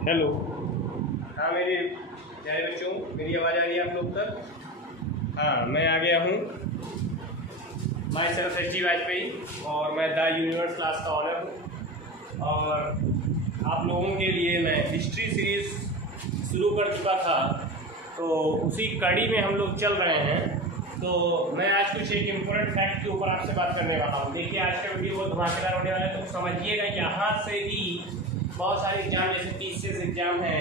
Hello. हाँ मेरे प्यारे बच्चों, मेरी आवाज़ आ रही है आप लोग तक? हाँ, मैं आ गया हूँ। My self HD. वाजपेयी और मैं द यूनिवर्स क्लास का ऑनर हूँ। और आप लोगों के लिए मैं हिस्ट्री सीरीज़ शुरू कर चुका था, तो उसी कड़ी में हम लोग चल रहे हैं। तो मैं आज कुछ एक इम्पोर्टेंट फैक्ट के ऊपर आपसे बात करने वाला हूँ। देखिए, आज का वीडियो बहुत धमाकेदार होने वाला है, तो समझिएगा यहाँ से ही बहुत सारे एग्जाम, जैसे टीसीएस एग्जाम है,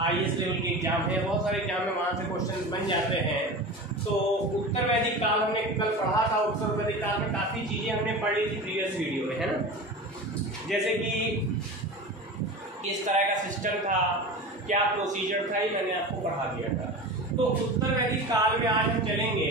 आईएएस लेवल के एग्जाम है, बहुत सारे एग्जाम में वहाँ से क्वेश्चन बन जाते हैं। तो उत्तर वैदिक काल हमने कल पढ़ा था। उत्तर वैदिक काल में काफ़ी चीज़ें हमने पढ़ी थी प्रीवियस वीडियो में, है ना। जैसे कि किस तरह का सिस्टम था, क्या प्रोसीजर था, ये मैंने आपको पढ़ा दिया था। तो उत्तर वैदिक काल में आज हम चलेंगे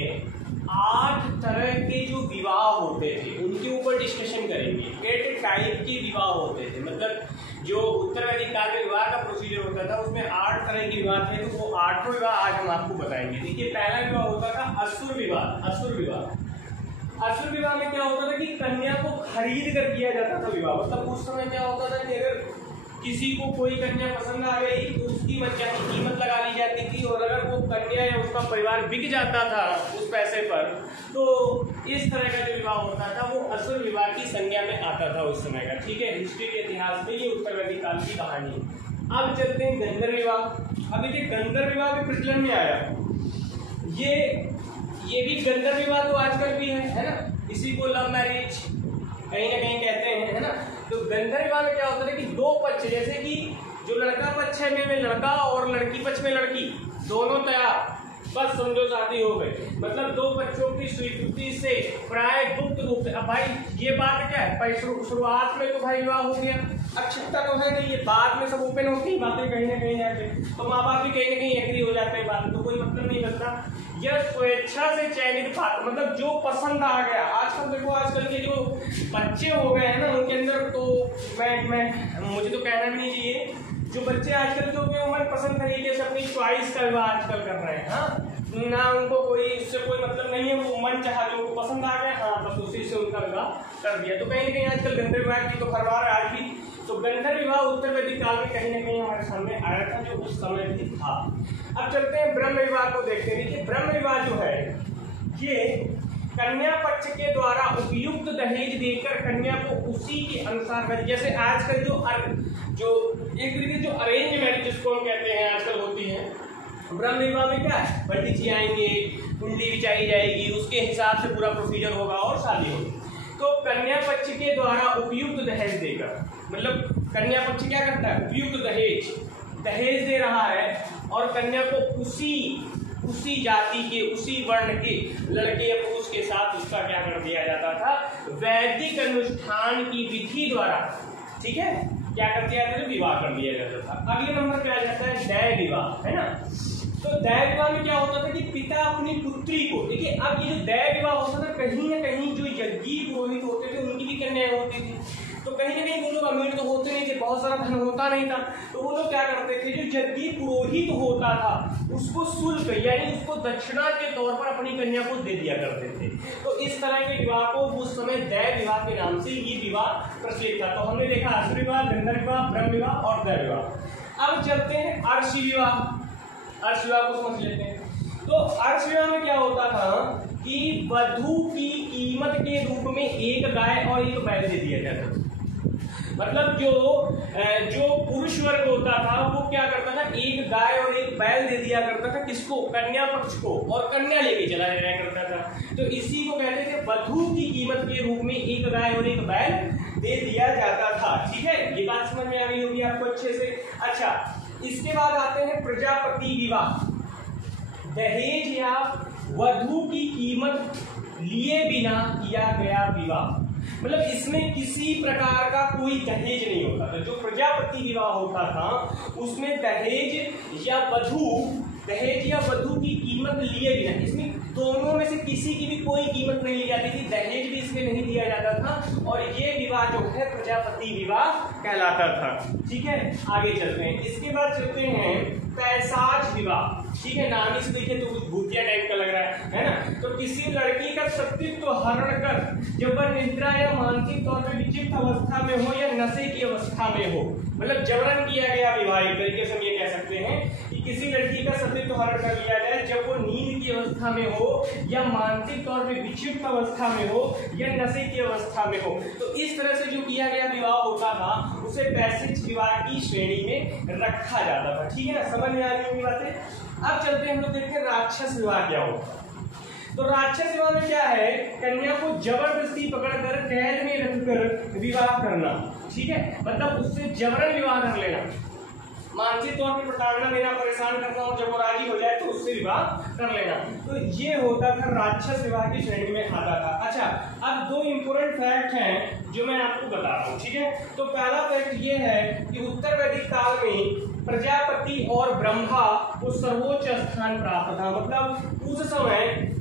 8 तरह के जो विवाह होते थे उनके ऊपर डिस्कशन करेंगे। 8 टाइप के विवाह होते थे, मतलब जो उत्तर वैदिक काल में विवाह का प्रोसीजर होता था उसमें 8 तरह के विवाह थे। तो वो 8 विवाह आज हम आपको बताएंगे। देखिए, पहला विवाह होता था असुर विवाह। असुर विवाह में क्या होता था कि कन्या को खरीद कर किया जाता था विवाह। मतलब उस समय क्या होता था कि अगर किसी को कोई कन्या पसंद आ गई तो उसकी मनचाही कीमत लगा ली जाती थी, और अगर वो कन्या या उसका परिवार बिक जाता था उस पैसे पर, तो इस तरह का जो विवाह होता था वो असुर विवाह की संज्ञा में आता था उस समय का। ठीक है, हिस्ट्री के इतिहास में ये उत्तर वैदिक काल की कहानी है। अब चलते हैं गंधर्व विवाह। अब देखिए, गंधर्व विवाह भी प्रचलन में आया। ये भी गंधर्व विवाह तो आजकल भी है ना। इसी को लव मैरिज कहीं ना कहीं कहते हैं, है ना। तो गंधर्व विवाह में क्या होता है कि दो पक्ष, जैसे कि जो लड़का पक्ष है में लड़का और लड़की पक्ष में लड़की, दोनों तैयार, बस समझो शादी हो गई। मतलब दो बच्चों की स्वीकृति से प्राय गुप्त रूप से। अब भाई ये बात क्या है, शुरुआत में तो भाई विवाह हो गया, अक्षता तो है नहीं, ये बाद में सब ओपन होती है बातें कहीं ना कहीं जाके, तो माँ बाप भी कहीं ना कहीं एग्री हो जाते हैं, बात तो कोई मतलब नहीं बनता। यह स्वेच्छा से चयनित पात्र, मतलब जो पसंद आ गया। आजकल देखो, आजकल के जो बच्चे हो गए हैं ना, उनके अंदर तो मैं मुझे तो कहना भी नहीं चाहिए, जो बच्चे आजकल तो मन पसंद तरीके से अपनी चॉइस का विवाह आजकल कर रहे हैं। हाँ, ना उनको कोई इससे कोई मतलब नहीं है, वो मन चाहा जो उनको पसंद आ गया, हाँ बस उसी से उनका विवाह कर दिया। तो कहीं ना कहीं आजकल गंधर्व विवाह की तो खरवार है आज भी। तो गंधर्व विवाह उत्तर वैदिक काल में कहीं ना कहीं हमारे सामने आया था, जो उस समय भी था। अब चलते हैं ब्रह्म विवाह को देखते हैं। देखिए, ब्रह्म विवाह जो है ये कन्या पक्ष के द्वारा उपयुक्त दहेज देकर कन्या को उसी के अनुसार, जैसे आजकल जो एक तरीके जो अरेंज मैरिज जिसको हम कहते हैं आजकल होती है, ब्रह्म विवाह में क्या है, पंडित जी आएंगे, कुंडली बिछाई जाएगी, उसके हिसाब से पूरा प्रोसीजर होगा और शादी होगी। तो कन्या पक्ष के द्वारा उपयुक्त दहेज देकर, मतलब कन्या पक्ष क्या करता है, उपयुक्त दहेज दे रहा है, और कन्या को उसी जाति के, उसी वर्ण के लड़के या पुरुष के साथ उसका क्या कर दिया जाता था, वैदिक अनुष्ठान की विधि द्वारा, ठीक है, क्या कर दिया जाता था, विवाह कर दिया जाता था। अगले नंबर पे आ जाता है दैव विवाह, है ना। तो दैव विवाह में क्या होता था कि पिता अपनी पुत्री को, देखिए अब ये जो दैव विवाह होता था, कहीं ना कहीं जो यज्ञी पुरोहित होते थे उनकी भी कन्याएं होती थी। तो कहीं ना कहीं वो लोग अमीर तो होते नहीं थे, बहुत सारा धन होता नहीं था, तो वो लोग क्या करते थे, जो यज्ञी पुरोहित होता था उसको शुल्क यानी उसको दक्षिणा के तौर पर अपनी कन्या को दे दिया करते थे। तो इस तरह के विवाह को उस समय दैव विवाह के नाम से ये विवाह प्रचलित था। तो हमने देखा असुर विवाह, गंधर्व विवाह, ब्रह्म विवाह और दैव विवाह। अब चलते हैं अर्ष विवाह। अर्ष विवाह को समझ लेते हैं। तो अर्ष विवाह में क्या होता था कि वधू की कीमत के रूप में एक गाय और एक बैल दे दिया जाता था। मतलब जो पुरुष वर्ग होता था वो क्या करता था, एक गाय और एक बैल दे दिया करता था, किसको, कन्या पक्ष को, और कन्या लेके चला जाया करता था। तो इसी को कहते थे वधू की कीमत के रूप में एक गाय और एक बैल दे दिया जाता था। ठीक है, ये बात समझ में आ गई होगी आपको अच्छे से। अच्छा, इसके बाद आते हैं प्रजापति विवाह। दहेज या वधू की कीमत लिए बिना किया गया विवाह, मतलब इसमें किसी प्रकार का कोई दहेज नहीं होता था। जो प्रजापति विवाह होता था उसमें दहेज या वधू की कीमत लिए बिना, इसमें दोनों में से किसी की भी कोई कीमत नहीं ली जाती थी, दहेज भी इसमें नहीं दिया जाता था, और ये विवाह जो है प्रजापति विवाह कहलाता था। ठीक है, आगे चलते हैं। इसके बाद चलते हैं पैसाज विवाह। ठीक है, नाम से देखे तो कुछ भूतिया टाइप का लग रहा है ना। तो किसी लड़की का सतीत्व हरण कर जब वह निद्रा या मानसिक तौर पर विक्षिप्त अवस्था में हो या नशे की अवस्था में हो, मतलब जबरन किया गया विवाह विवाह एक तरीके से हम ये कह सकते हैं कि किसी लड़की का सतीत्व हरण कर लिया जाए जब वो नींद की अवस्था में हो या मानसिक तौर पे विक्षिप्त अवस्था में हो या नशे की अवस्था में हो। तो इस तरह से जो किया गया विवाह होता था उसे पैसिव विवाह की श्रेणी में रखा जाता था। ठीक है ना, समझ में आ रही होगी बातें। अब चलते हैं हम लोग देखते हैं राक्षस विवाह क्या होता है। तो राक्षस विवाह में क्या है, कन्या को जबरदस्ती पकड़कर कैद में रखकर विवाह करना। ठीक है, मतलब उससे जबरन विवाह कर लेना, मानसिक तौर पर प्रताड़ना देना, परेशान करना और जब वो राजी हो जाए तो उससे विवाह कर लेना। तो ये होता था राक्षस विवाह की श्रेणी में आता था। अच्छा, अब दो इंपोर्टेंट फैक्ट हैं जो मैं आपको बता रहा हूँ। ठीक है, तो पहला फैक्ट ये है कि उत्तर वैदिक काल में प्रजापति और ब्रह्मा को सर्वोच्च स्थान प्राप्त था। मतलब उस समय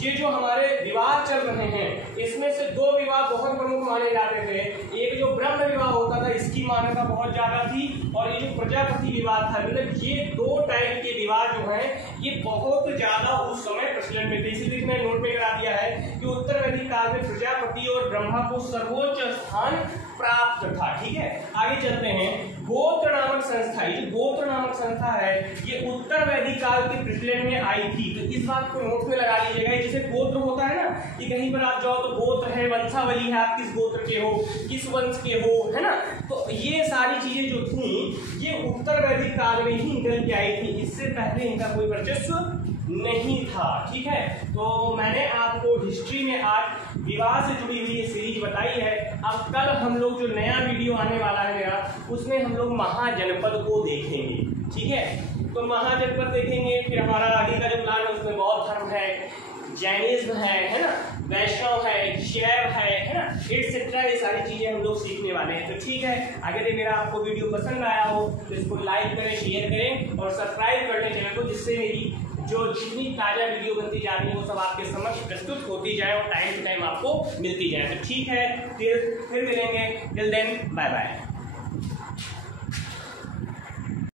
ये जो हमारे विवाह चल रहे हैं इसमें से दो विवाह बहुत प्रमुख माने जाते थे। एक जो ब्रह्म विवाह होता था इसकी मान्यता बहुत ज्यादा थी, और ये जो प्रजापति विवाह था, मतलब ये दो टाइप के विवाह जो हैं ये बहुत ज्यादा उस समय प्रचलन में थे। इसीलिए मैंने नोट में करा दिया है कि उत्तर वैदिक काल में प्रजापति और ब्रह्मा को सर्वोच्च स्थान प्राप्त था। ठीक है, आगे चलते हैं। गोत्र नामक संस्था, ये गोत्र नामक संस्था है ये उत्तर वैदिक काल के प्रचलन में आई थी। तो इस बात को नोट में लगा लीजिएगा। जैसे गोत्र होता है ना कि कहीं पर आप जाओ तो गोत्र है, वंशावली है, आप किस गोत्र के हो, किस वंश के हो, है ना। तो ये सारी चीजें जो थी ये उत्तर वैदिक काल में ही निकल के आई थी, इससे पहले इनका कोई वर्चस्व नहीं था। ठीक है, तो मैंने आपको हिस्ट्री में आज विवाह से जुड़ी हुई सीरीज बताई है। अब कल हम लोग जो नया वीडियो आने वाला है मेरा, उसमें हम लोग महाजनपद को देखेंगे। ठीक है, तो महाजनपद देखेंगे, फिर हमारा आगे का जो प्लान है उसमें बौद्ध धर्म है, जैनिज्म है ना, वैष्णव है, शैव है ना, एटसेट्रा, ये सारी चीजें हम लोग सीखने वाले हैं। तो ठीक है, अगर मेरा आपको वीडियो पसंद आया हो तो इसको लाइक करें, शेयर करें और सब्सक्राइब कर लें चैनल को, जिससे मेरी जो जितनी ताजा वीडियो बनती जा रही है वो सब आपके समक्ष प्रस्तुत होती जाए और टाइम टू टाइम आपको मिलती जाए। तो ठीक है, फिर मिलेंगे। Till then bye bye.